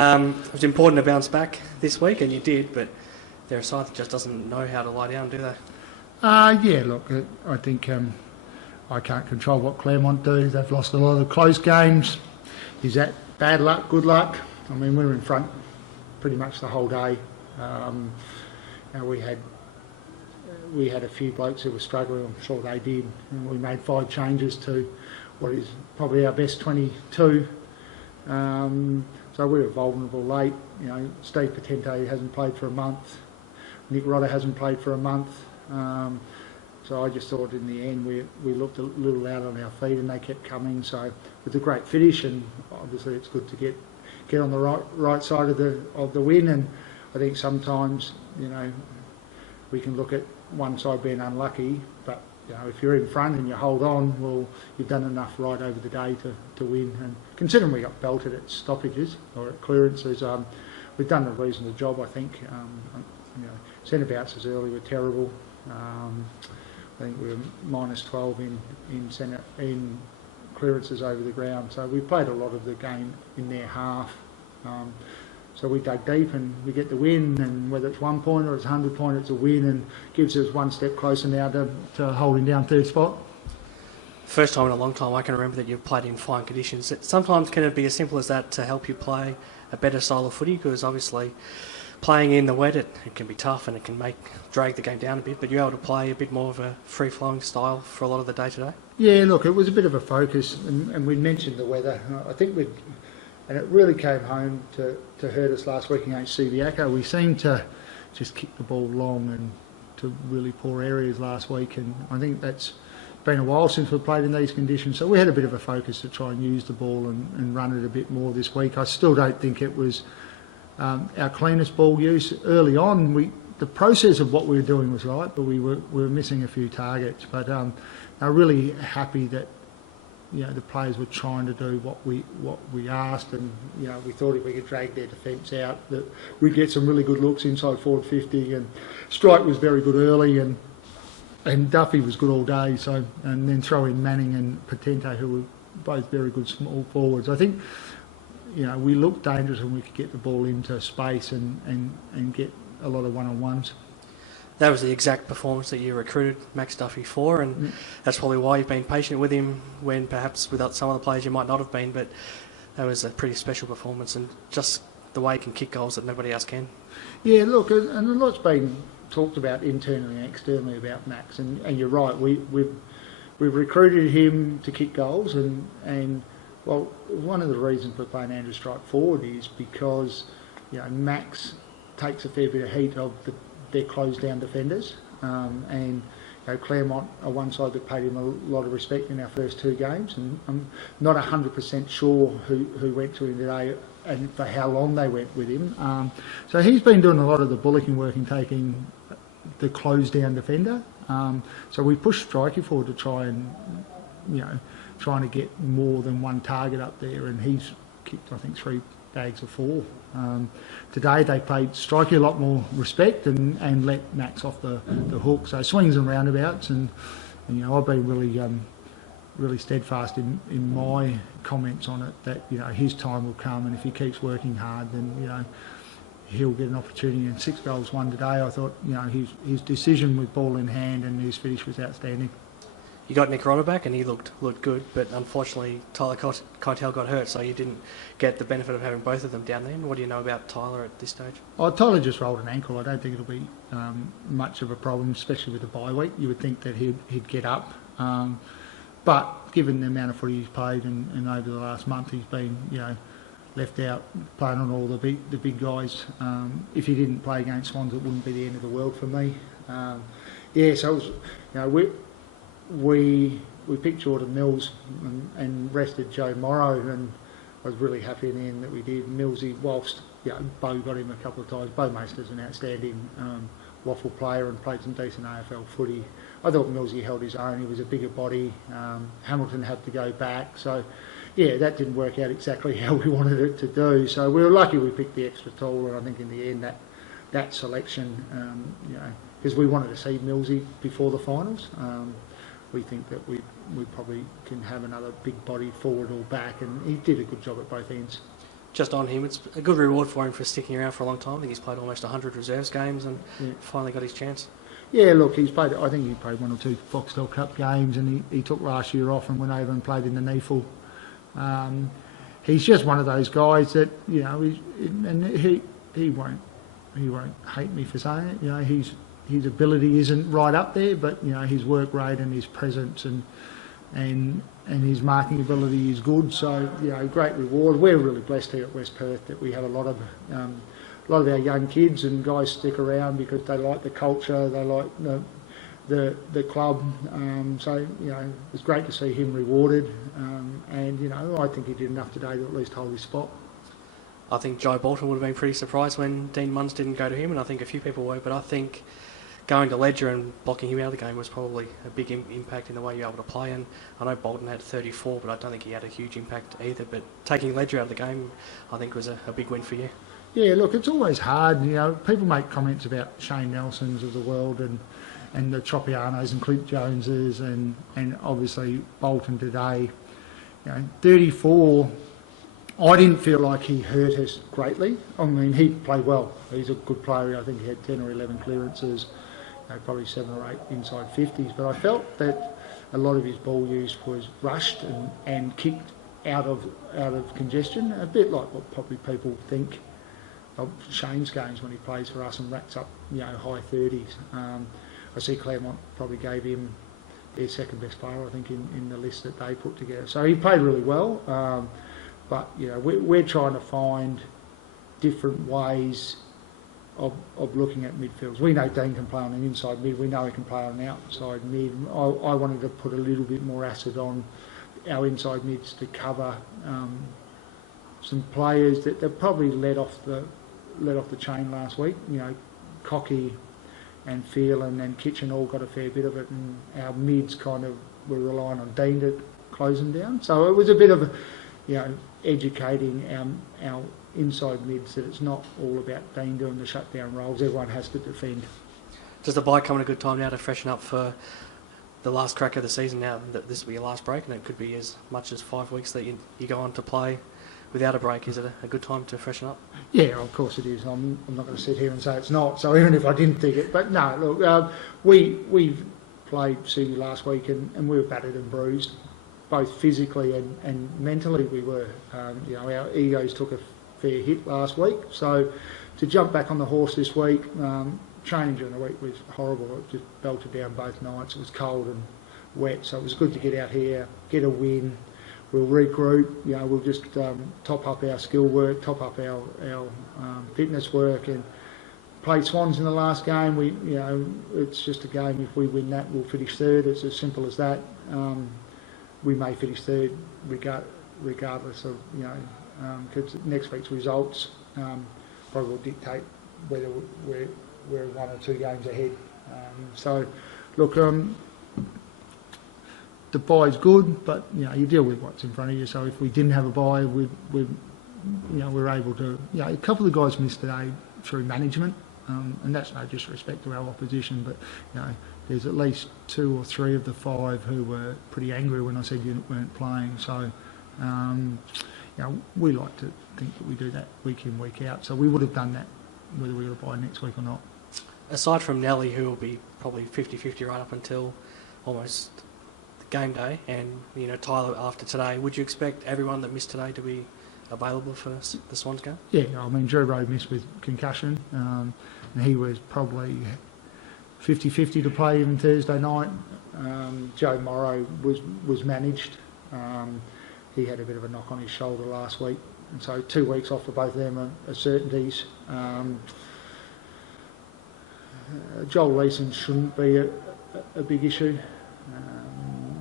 It was important to bounce back this week, and you did, but they're a side that just doesn't know how to lie down, do they? Yeah, look, I think I can't control what Claremont do. They've lost a lot of close games. Is that bad luck, good luck? I mean, we were in front pretty much the whole day. We had a few blokes who were struggling. I'm sure they did. And we made 5 changes to what is probably our best 22. So we were vulnerable late. You know, Steve Potente hasn't played for a month. Nick Rodder hasn't played for a month. So I just thought in the end we looked a little out on our feet and they kept coming. So with a great finish, and obviously it's good to get on the right side of the win. And I think sometimes, you know, we can look at one side being unlucky, but you know, if you're in front and you hold on, well, you've done enough right over the day to win. And considering we got belted at stoppages or at clearances, we've done a reasonable job, I think. You know, centre bounces early were terrible. I think we were -12 in clearances over the ground. So we played a lot of the game in their half. So we dug deep and we get the win, and whether it's 1 point or it's 100 point, it's a win and gives us one step closer now to holding down third spot. First time in a long time I can remember that you've played in fine conditions. Sometimes can it be as simple as that to help you play a better style of footy? Because obviously playing in the wet, it can be tough and it can drag the game down a bit, but you're able to play a bit more of a free-flowing style for a lot of the day-to-day? Yeah, look, it was a bit of a focus, and we mentioned the weather. I think and it really came home to hurt us last week against Subiaco. We seemed to just kick the ball long and to really poor areas last week, and I think that's been a while since we've played in these conditions, so we had a bit of a focus to try and use the ball and run it a bit more this week. I still don't think it was our cleanest ball use. Early on, the process of what we were doing was right, but we were missing a few targets. But I'm really happy that, you know, the players were trying to do what we asked, and you know, we thought if we could drag their defence out, that we'd get some really good looks inside forward 50. And Strike was very good early, and Duffy was good all day. So, and then throw in Manning and Potente, who were both very good small forwards. I think, you know, we looked dangerous and we could get the ball into space and get a lot of one-on-ones. That was the exact performance that you recruited Max Duffy for, and that's probably why you've been patient with him when perhaps without some of the players you might not have been, but that was a pretty special performance, and just the way he can kick goals that nobody else can. Yeah, look, and a lot's been talked about internally and externally about Max, and you're right, we've recruited him to kick goals, and well, one of the reasons we're playing Andrew Strike forward is because, you know, Max takes a fair bit of heat of their closed down defenders, and you know, Claremont are one side that paid him a lot of respect in our first 2 games, and I'm not 100% sure who went to him today and for how long they went with him. So he's been doing a lot of the bullocking work in taking the closed down defender. So we pushed Strikey forward to try and, you know, trying to get more than one target up there, and he's kicked, I think, 3 bags of 4. Today they played Strikey a lot more respect and let Max off the hook. So swings and roundabouts, and you know, I've been really steadfast in my comments on it that, you know, his time will come, and if he keeps working hard, then, you know, he'll get an opportunity. And 6 goals won today. I thought, you know, his decision with ball in hand and his finish was outstanding. You got Nick Rodder back and he looked good, but unfortunately Tyler Keitel got hurt, so you didn't get the benefit of having both of them down there. What do you know about Tyler at this stage? Oh, Tyler just rolled an ankle. I don't think it'll be much of a problem, especially with the bye week. You would think that he'd get up, but given the amount of footy he's played and over the last month, he's been, you know, left out playing on all the big guys. If he didn't play against Swans, it wouldn't be the end of the world for me. Yeah, so it was, you know, we picked Jordan Mills and rested Joe Morrow, and I was really happy in the end that we did. Millsy, whilst, you know, Bo got him a couple of times, Bo Meister's an outstanding waffle player and played some decent AFL footy. I thought Millsy held his own. He was a bigger body. Hamilton had to go back, so yeah, that didn't work out exactly how we wanted it to do. So we were lucky we picked the extra tall, and I think in the end that selection, you know, because we wanted to see Millsy before the finals. We think that we probably can have another big body forward or back, and he did a good job at both ends. just on him, it's a good reward for him for sticking around for a long time. I think he's played almost 100 reserves games and finally got his chance. Yeah, look, I think he played 1 or 2 Foxtel Cup games, and he took last year off and went over and played in the NEFL. He's just one of those guys that, you know, he won't hate me for saying it. You know, his ability isn't right up there, but you know, his work rate and his presence and his marking ability is good. So, you know, great reward. We're really blessed here at West Perth that we have a lot of our young kids and guys stick around because they like the culture, they like the club. So, you know, it's great to see him rewarded. And, you know, I think he did enough today to at least hold his spot. I think Joe Bolton would have been pretty surprised when Dean Munns didn't go to him, and I think a few people were, but I think going to Ledger and blocking him out of the game was probably a big impact in the way you're able to play. And I know Bolton had 34, but I don't think he had a huge impact either. But taking Ledger out of the game, I think, was a big win for you. Yeah, look, it's always hard. You know, people make comments about Shane Nelsons of the world and the Tropianos and Clint Joneses and obviously Bolton today. You know, 34. I didn't feel like he hurt us greatly. I mean, he played well. He's a good player. I think he had 10 or 11 clearances, you know, probably 7 or 8 inside 50s. But I felt that a lot of his ball use was rushed and kicked out of congestion, a bit like what probably people think of Shane's games when he plays for us and racks up, you know, high 30s. I see Claremont probably gave him their second best player, I think, in the list that they put together. So he played really well. But, you know, we're trying to find different ways of looking at midfields. We know Dean can play on an inside mid. We know he can play on an outside mid. I wanted to put a little bit more acid on our inside mids to cover some players that probably let off the chain last week. You know, Cocky and Phelan and Kitchen all got a fair bit of it, and our mids kind of were relying on Dean to close them down. So it was a bit of, you know, educating our inside mids that it's not all about Dean doing the shutdown roles. Everyone has to defend. Does the bye come at a good time now to freshen up for the last crack of the season, now that this will be your last break, and it could be as much as 5 weeks that you go on to play without a break? Is it a good time to freshen up? Yeah, of course it is. I'm not going to sit here and say it's not. So even if I didn't think it, but no, look, we've played Sydney last week and we were battered and bruised, both physically and mentally. We were. You know, our egos took a fair hit last week. So to jump back on the horse this week, training during the week was horrible. It just belted down both nights. It was cold and wet, so it was good to get out here, get a win. We'll regroup. You know, we'll just top up our skill work, top up our fitness work, and play Swans in the last game. You know, it's just a game. If we win that, we'll finish third. It's as simple as that. We may finish third regardless of, you know, because next week's results probably will dictate whether we're 1 or 2 games ahead. So, look, the bye's good, but you know, you deal with what's in front of you. So if we didn't have a bye, we're able to. You know, a couple of guys missed today through management, and that's no disrespect to our opposition, but you know, there's at least 2 or 3 of the 5 who were pretty angry when I said you weren't playing. So, you know, we like to think that we do that week in, week out. So we would have done that whether we were to buy next week or not. Aside from Nelly, who will be probably 50-50 right up until almost game day, and you know, Tyler after today, would you expect everyone that missed today to be available for the Swans game? Yeah, I mean, Drew Rowe missed with concussion, and he was probably 50-50 to play even Thursday night. Joe Morrow was managed. He had a bit of a knock on his shoulder last week, and so 2 weeks off for both of them are certainties. Joel Leeson shouldn't be a big issue.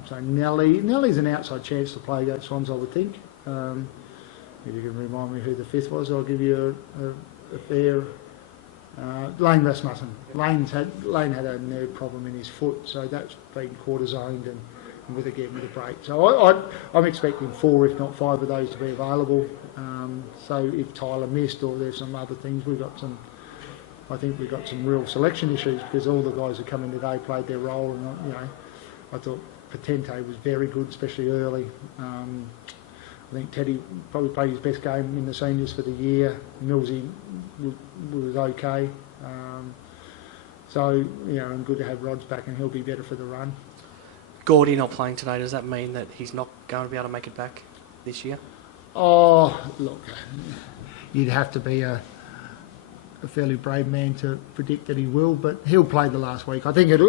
So Nelly's an outside chance to play against Swans, I would think. If you can remind me who the 5th was, I'll give you a fair. Lane Rasmussen. Lane had a nerve problem in his foot, so that's been cortisoned and with a break. So I'm expecting 4, if not 5, of those to be available. So if Tyler missed or there's some other things, I think we've got some real selection issues because all the guys who come in today played their role, and you know, I thought Patente was very good, especially early. I think Teddy probably played his best game in the seniors for the year. Millsy was okay. So, you know, and good to have Rod's back, and he'll be better for the run. Gordy not playing today, does that mean that he's not going to be able to make it back this year? Oh, look, you'd have to be a fairly brave man to predict that he will, but he'll play the last week. I think it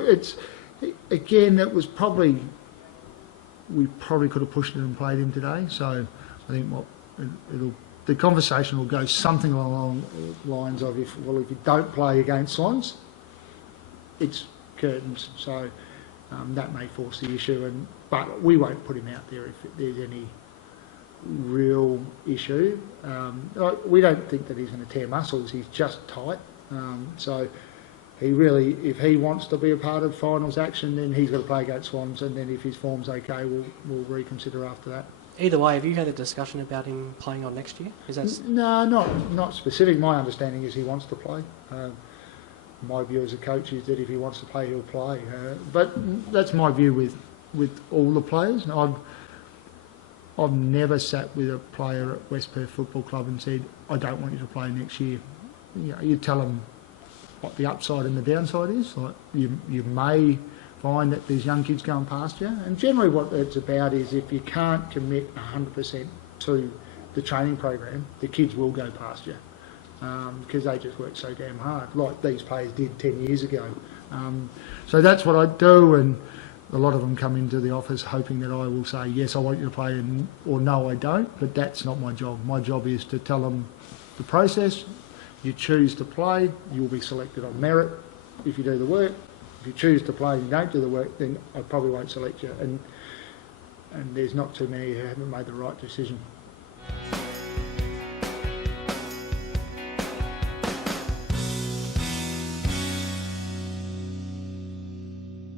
was probably, we probably could have pushed it and played him today. So I think the conversation will go something along the lines of, if you don't play against Swans, it's curtains. So that may force the issue, but we won't put him out there if there's any real issue. We don't think that he's going to tear muscles. He's just tight. So he really, if he wants to be a part of finals action, then he's got to play against Swans, and then if his form's okay, we'll reconsider after that. Either way, have you had a discussion about him playing on next year? Is that No, not specific. My understanding is he wants to play. My view as a coach is that if he wants to play, he'll play. But that's my view with all the players. I've never sat with a player at West Perth Football Club and said, I don't want you to play next year. You know, you tell them what the upside and the downside is. Like you may find that there's young kids going past you, and generally what it's about is if you can't commit 100% to the training program, the kids will go past you because they just work so damn hard, like these players did 10 years ago. So that's what I do, and a lot of them come into the office hoping that I will say, yes, I want you to play, or no, I don't, but that's not my job. My job is to tell them the process. You choose to play, you'll be selected on merit if you do the work. If you choose to play and you don't do the work, then I probably won't select you. And there's not too many who haven't made the right decision.